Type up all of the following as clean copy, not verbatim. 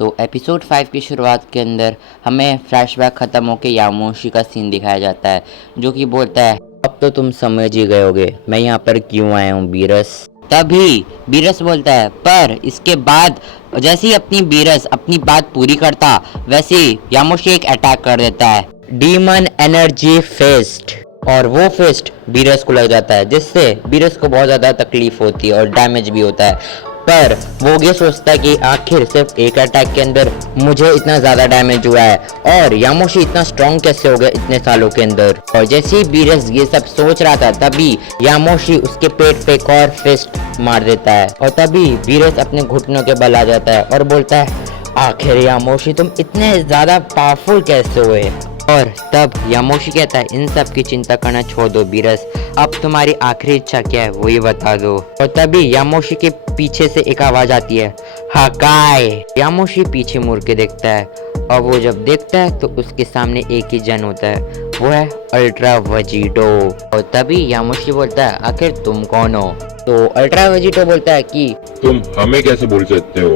तो एपिसोड 5 की शुरुआत के अंदर हमें फ्लैशबैक ख़त्म होकर यामोशी का सीन दिखाया जाता है, जो कि बोलता है अब तो तुम समझ ही गए होगे मैं यहाँ पर क्यों आया हूँ बीरस। तभी बीरस बोलता है, पर इसके बाद जैसे ही बीरस अपनी बात पूरी करता वैसे ही यामोशी एक अटैक कर देता है, डीमन एनर्जी फेस्ट, और वो फेस्ट बीरस को लग जाता है, जिससे बीरस को बहुत ज़्यादा तकलीफ होती है और डैमेज भी होता है। पर वो ये सोचता है कि आखिर सिर्फ एक अटैक के अंदर मुझे इतना ज़्यादा डैमेज हुआ है और यामोशी इतना स्ट्रॉन्ग कैसे हो गया इतने सालों के अंदर। और जैसे ही बीरस ये सब सोच रहा था तभी यामोशी उसके पेट पे एक और फिस्ट मार देता है, और तभी बीरस अपने घुटनों के बल आ जाता है और बोलता है आखिर यामोशी तुम इतने ज़्यादा पावरफुल कैसे हुए। और तब यामोशी कहता है इन सब की चिंता करना छोड़ दो बीरस, अब तुम्हारी आखिरी इच्छा क्या है वही बता दो। और तभी यामोशी के पीछे से एक आवाज आती है हकाई। यामोशी पीछे मुड़ के देखता है और वो जब देखता है तो उसके सामने एक ही जन होता है, वो है अल्ट्रा वेजिटो। और तभी यामोशी बोलता है आखिर तुम कौन हो। तो अल्ट्रा वेजिटो बोलता है कि तुम हमें कैसे बोल सकते हो,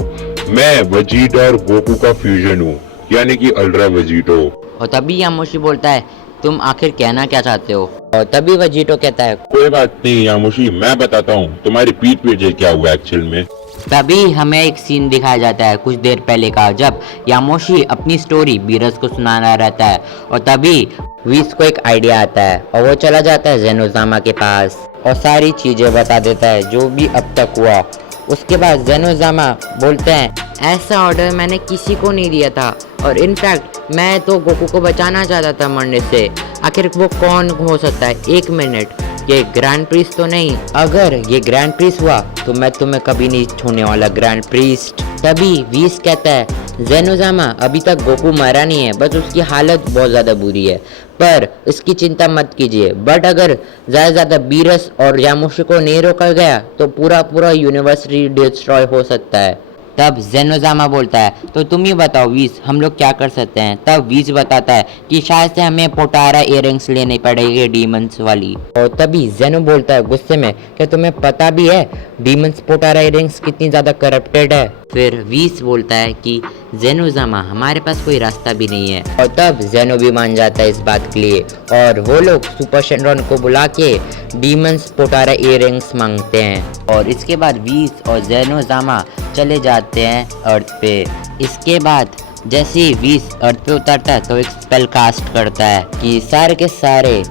मैं वेजिटा और गोकू का फ्यूजन हूँ, यानी कि अल्ट्रा वेजिटो। और तभी यामोशी बोलता है तुम आखिर कहना क्या चाहते हो। और तभी वेजिटो कहता है कोई बात नहीं यामोशी, मैं बताता हूँ तुम्हारी पीठ पीछे क्या हुआ एक्चुअल में। तभी हमें एक सीन दिखाया जाता है कुछ देर पहले का, जब यामोशी अपनी स्टोरी बीरस को सुनाना रहता है, और तभी वीस को एक आइडिया आता है और वो चला जाता है जेनोजामा के पास और सारी चीजें बता देता है जो भी अब तक हुआ। उसके बाद जेनोजामा बोलते हैं ऐसा ऑर्डर मैंने किसी को नहीं दिया था, और इनफैक्ट मैं तो गोकू को बचाना चाहता था मरने से। आखिर वो कौन हो सकता है, एक मिनट, ये ग्रैंड प्रीस्ट तो नहीं? अगर ये ग्रैंड प्रीस्ट हुआ तो मैं तुम्हें कभी नहीं छोड़ने वाला ग्रैंड प्रीस्ट। तभी वीस कहता है जेनोजामा अभी तक गोकू मरा नहीं है, बस उसकी हालत बहुत ज़्यादा बुरी है, पर इसकी चिंता मत कीजिए, बट अगर ज़्यादा बीरस और यामोशी को नहीं रोका गया तो पूरा यूनिवर्स डिस्ट्रॉय हो सकता है। तब जेनोजामा बोलता है तो तुम ही बताओ वीस, हम लोग क्या कर सकते हैं। तब वीस बताता है कि शायद से हमें पोटारा इयररिंग्स लेने पड़ेंगे डीमंस वाली। और तभी जेनो बोलता है गुस्से में कि तुम्हें पता भी है डीमंस पोटारा इयररिंग्स कितनी ज़्यादा करप्टेड है। फिर वीस बोलता है कि जेनोजामा हमारे पास कोई रास्ता भी नहीं है। और तब जेनो भी मान जाता है इस बात के लिए, और वो लोग सुपर शेनरॉन को बुला के डीमंस पोटारा इयररिंग्स मांगते हैं। और इसके बाद वीस और जेनोजामा चले जाते हैं अर्थ पे। इसके बाद जैसे ही वीस अर्थ पे उतरता है तो एक स्पेल कास्ट करता है कि सारे के सारे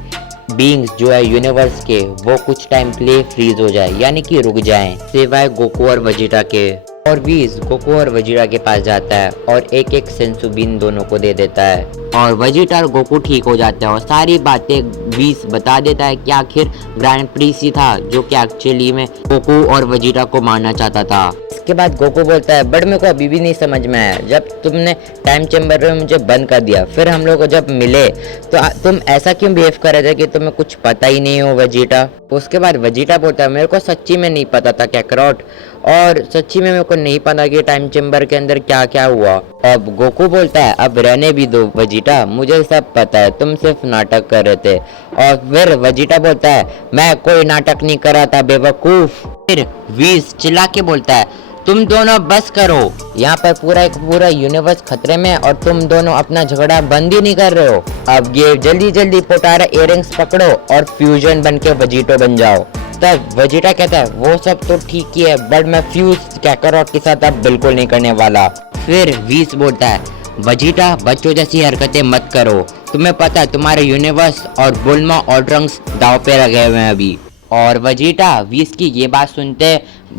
बीइंग्स जो है यूनिवर्स के वो कुछ टाइम के लिए फ्रीज हो जाए, यानी कि रुक जाएं, सिवाय गोकू और वेजिटा के। और वीस गोकू और वेजिटा के पास जाता है और एक एक सेंसु बीन दोनों को दे देता है, और वेजिटा और गोकू ठीक हो जाते हैं और सारी बातें वीस बता देता है कि आखिर ग्रैंड प्रीस्ट ही था जो कि एक्चुअली में गोकू और वेजिटा को मारना चाहता था। इसके बाद गोकू बोलता है बट मेरे को अभी भी नहीं समझ में आया, जब तुमने टाइम चेम्बर में मुझे बंद कर दिया फिर हम लोग जब मिले तो तुम ऐसा क्यों बिहेव कर रहे थे कि तुम्हें कुछ पता ही नहीं हो वेजिटा। उसके बाद वेजिटा बोलता है मेरे को सच्ची में नहीं पता था कैकरॉट, और सच्ची में मेरे को नहीं पता कि टाइम चेम्बर के अंदर क्या क्या हुआ। अब गोकू बोलता है अब रहने भी दो वेजिटा, मुझे सब पता है, तुम सिर्फ नाटक कर रहे थे। और फिर वेजिटा बोलता है मैं कोई नाटक नहीं कर रहा था बेवकूफ। फिर वीस चिल्ला के बोलता है तुम दोनों बस करो, यहाँ पर पूरा यूनिवर्स खतरे में और तुम दोनों अपना झगड़ा बंद ही नहीं कर रहे हो। अब ये जल्दी पोटारा इयररिंग्स पकड़ो और फ्यूजन बन के वेजिटो बन जाओ। तब वेजिटा कहता है वो सब तो ठीक ही है, बट मैं फ्यूज कैकरॉट के साथ अब बिल्कुल नहीं करने वाला। फिर वीस बोलता है वेजिटा बच्चों जैसी हरकतें मत करो, तुम्हें पता है तुम्हारे यूनिवर्स और बुल्मा और ड्रंक्स दाव पे लगे हुए हैं अभी। और वेजिटा वीस की ये बात सुनते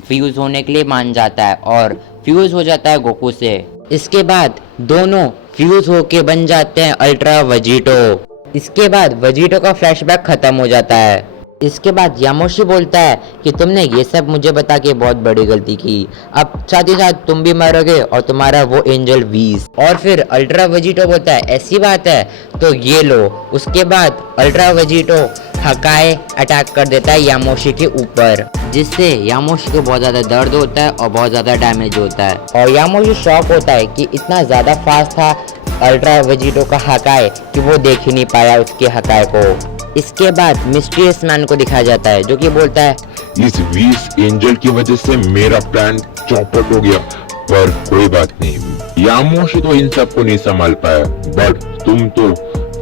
फ्यूज होने के लिए मान जाता है और फ्यूज हो जाता है गोकू से। इसके बाद दोनों फ्यूज होके बन जाते हैं अल्ट्रा वेजिटो। इसके बाद वेजिटो का फ्लैशबैक खत्म हो जाता है। इसके बाद यामोशी बोलता है कि तुमने ये सब मुझे बता के बहुत बड़ी गलती की, अब साथ ही साथ तुम भी मरोगे और तुम्हारा वो एंजल वीस। और फिर अल्ट्रा वेजिटो बोलता है ऐसी बात है तो ये लो। उसके बाद अल्ट्रा वेजिटो हकाए अटैक कर देता है यामोशी के ऊपर, जिससे यामोशी को बहुत ज़्यादा दर्द होता है और बहुत ज़्यादा डैमेज होता है। और यामोशी शॉक होता है कि इतना ज़्यादा फास्ट था अल्ट्रा वेजिटो का हकाए कि वो देख ही नहीं पाया उसके हकाए को। इसके बाद मिस्टीरियस मैन को दिखाया जाता है जो कि बोलता है इस वीस एंजल की वजह से मेरा प्लान चौपट हो गया, पर कोई बात नहीं, यामोशी तो इन सबको नहीं संभाल पाया, बट तुम तो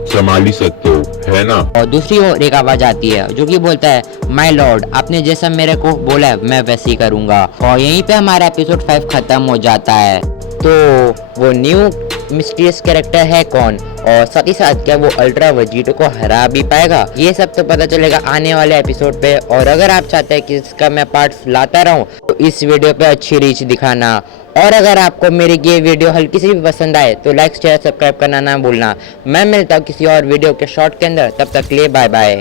संभाल ही सकते हो, है ना? और दूसरी ओर एक आवाज आती है जो कि बोलता है, माय लॉर्ड, आपने जैसा मेरे को बोला है मैं वैसे ही करूंगा। और यहीं पे हमारा एपिसोड 5 खत्म हो जाता है। तो वो न्यू मिस्टीरियस कैरेक्टर है कौन, और साथ ही साथ क्या वो अल्ट्रा वेजिटो को हरा भी पाएगा, ये सब तो पता चलेगा आने वाले एपिसोड पे। और अगर आप चाहते हैं कि इसका मैं पार्ट्स लाता रहूं तो इस वीडियो पे अच्छी रीच दिखाना। और अगर आपको मेरी ये वीडियो हल्की सी भी पसंद आए तो लाइक शेयर सब्सक्राइब करना ना भूलना। मैं मिलता हूँ किसी और वीडियो के शॉर्ट के अंदर, तब तक के लिए बाय बाय।